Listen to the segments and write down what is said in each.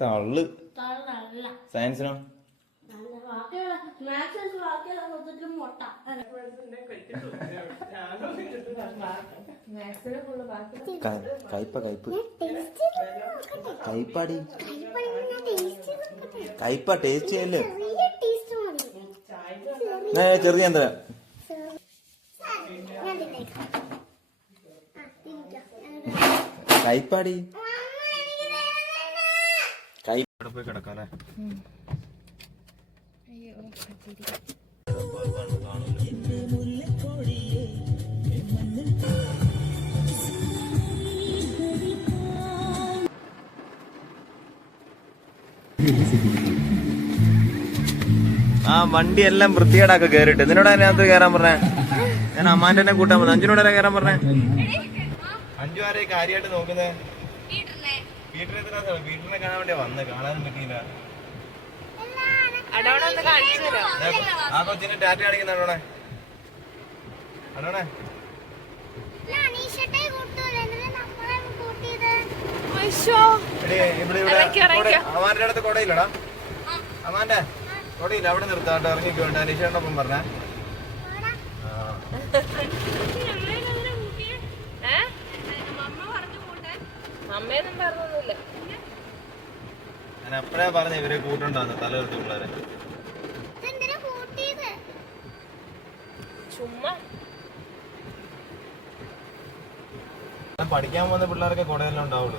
തള്ളു. സയൻസിനോ? കയ്പ കയ്പ് കയ്പാടി കയ്പ ടേസ്റ്റ് ചെയ്യല്ലേ? ചെറിയ എന്താ കയ്പാടി കയ്പ പോയി കിടക്കാല്ലേ? ആ വണ്ടി എല്ലാം വൃത്തികേടാക്കെ കേറിട്ട്. ഇതിനോട് അതിനകത്ത് കയറാൻ പറഞ്ഞേ? ഞാൻ അമ്മാന്റെ തന്നെ കൂട്ടാൻ പറഞ്ഞു. അഞ്ചിനോട് കയറാൻ പറഞ്ഞേ? അഞ്ചു ആരെ കാര്യമായിട്ട് നോക്കുന്നേ? വീട്ടിനെ കാണാൻ വേണ്ടിയാ വന്ന്. കാണാനും പറ്റിയില്ല. ആ കൊച്ചിന്റെ ടാറ്റ കാണിക്കുന്നോണേ. അടോണേ അമാന്റെ അടുത്ത് കൊടയില്ലടാ? അമാന്റെ കൊടയില്ല, അവിടെ നിർത്താട്ടോ. ഇറങ്ങിക്കോണ്ട. അനീഷേട്ടനൊപ്പം പറഞ്ഞേ. ഞാൻ അപ്പഴേ പറഞ്ഞ ഇവരെ കൂട്ടുണ്ടാന്ന് തല എടുത്ത് പിള്ളേരെ. പഠിക്കാൻ പോകുന്ന പിള്ളേർക്ക് കുടയെല്ലാം ഉണ്ടാവുള്ളൂ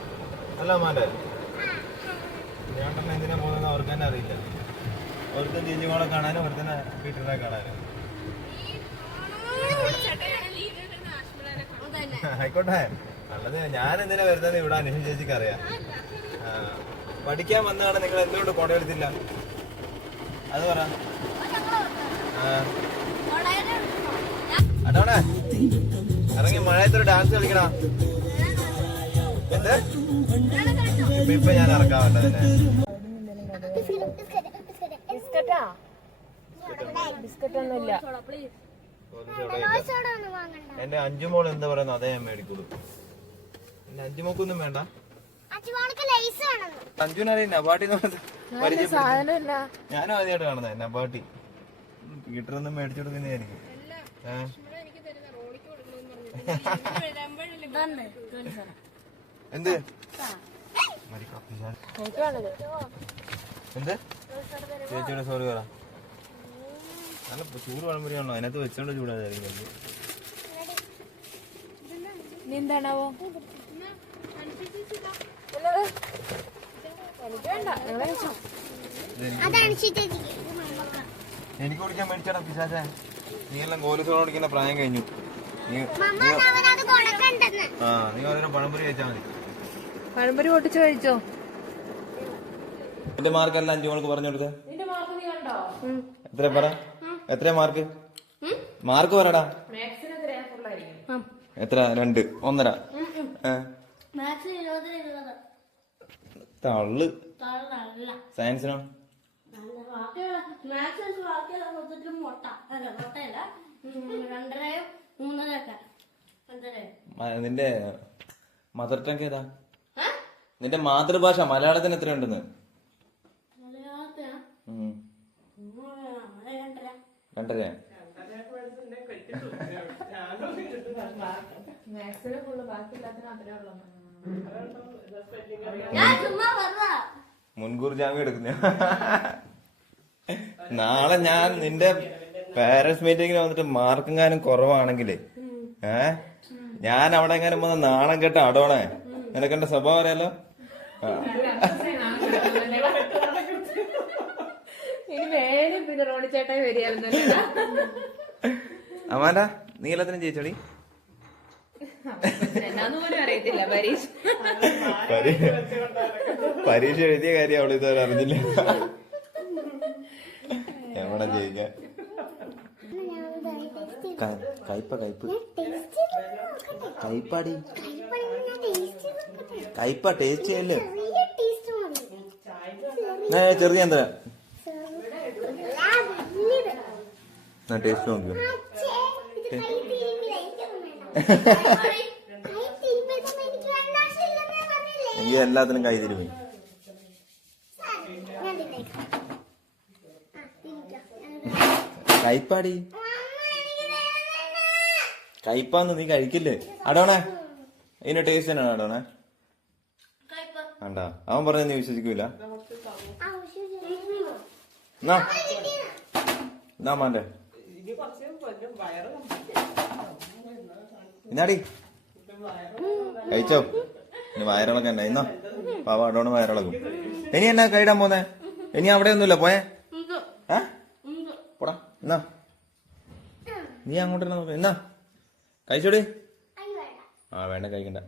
അല്ല അമ്മാന്റെ? ഞാൻ തന്നെ എന്തിനാ പോകുന്നത് അവർക്ക് തന്നെ അറിയില്ല. ഒരുത്തൻ ചേച്ചിമോളെ കാണാനും ഒരുത്തനെ വീട്ടിനെ കാണാനും. ആയിക്കോട്ടെ, നല്ലത്. ഞാൻ എന്തിനാ വരുന്നത് ഇവിടെ? അനീഷ് ചേച്ചിക്ക് അറിയാം. പഠിക്കാൻ വന്നതാണ്. നിങ്ങൾ എന്തുകൊണ്ട് കുട എടുത്തില്ല? അത് പറ. അടോണേ ഇറങ്ങി മഴയത്തൊരു ഡാൻസ് കളിക്കണ. എന്ത് ഇപ്പൊ ഞാൻ ഇറക്കാൻ വേണ്ടതിനെ? എന്റെ അഞ്ചുമോൾ എന്താ പറയുന്നത് അതേ ഞാൻ മേടിക്കുള്ളൂ. എന്റെ അഞ്ചുമോക്കൊന്നും വേണ്ട. അഞ്ചുനറിയ നബാട്ടി ഞാനും ആദ്യമായിട്ട് കാണുന്നത്. നബാട്ടി വീട്ടിലൊന്നും മേടിച്ചു കൊടുക്കുന്നതായിരിക്കും. എന്ത് എന്ത് ചേച്ചിയുടെ സോറി പറ. നല്ല ചൂട് പഴംപൊരിയാണല്ലോ, അതിനകത്ത് വെച്ചോണ്ട് ചൂടാതായിരിക്കും. എന്താണാവോ? എനിക്ക് കുടിക്കാൻ മേടിച്ചാടാ പിശാചേ. നീ എല്ലാം കോലിസോട് കുടിക്കുന്ന പ്രായം കഴിഞ്ഞു. നീ ഓരോ പഴംപൊരി കഴിച്ചാ മതി. പഴംപൊരി പൊട്ടിച്ച് കഴിച്ചോ? എന്റെ മാർക്കെല്ലാം അഞ്ചുമോൾക്ക് പറഞ്ഞു കൊടുത്തേ. എത്ര പറ? എത്ര മാർക്ക്? മാർക്ക് പറടാ. എത്ര? 2 1.5. തള്ളു. സയൻസിനോ? നിന്റെ മദർ ടങ് ഏതാ? നിന്റെ മാതൃഭാഷ മലയാളത്തിന് എത്രയുണ്ടെന്ന്? 2.5. മുൻകൂർ ജാമ്യം എടുക്കുന്ന. നാളെ ഞാൻ നിന്റെ പാരന്റ്സ് മീറ്റിങ്ങിന് വന്നിട്ട് മാർക്കെങ്ങാനും കുറവാണെങ്കിലേ ഞാൻ അവിടെ എങ്ങാനും വന്ന് നാണം കേട്ട അടോണേ. നിനക്കെന്റെ സ്വഭാവം അറിയാലോ. അമാല നീ എല്ലാത്തിനും ജയിച്ചോടി. പരീക്ഷ എഴുതിയ കാര്യം അവിടെ ഇതുവരെ അറിഞ്ഞില്ല. എവിടെ ജയിക്കാൻ? കയ്പ കയ്പ് കയ്പാടി കയ്പ ടേസ്റ്റ് ചെയ്യല്ലേ? ചെറിയ എന്താ ടേസ്റ്റ് നോക്കിയോ? എനിക്ക് എല്ലാത്തിനും കൈ തിരുമി. കയ്പാടി കയ്പാന്ന് നീ കഴിക്കില്ലേ അടോണേ ഇതിന്റെ ടേസ്റ്റ് തന്നെയാണ് അടോണേ വേണ്ട അവൻ പറഞ്ഞ നീ വിശ്വസിക്കൂല എന്നാ മാന്റെ എന്നാടി കഴിച്ചോ ഇനി വയറിളക്ക തന്നെ ഇന്നോ പാവ അടോണ് വയറിളക്കും ഇനി എന്നാ കഴിടാൻ പോന്നെ ഇനി അവിടെ ഒന്നുമില്ല പോയേ പോടാ എന്നാ നീ അങ്ങോട്ട് എന്നാ കഴിച്ചോടി ആ വേണ്ട കഴിക്കണ്ട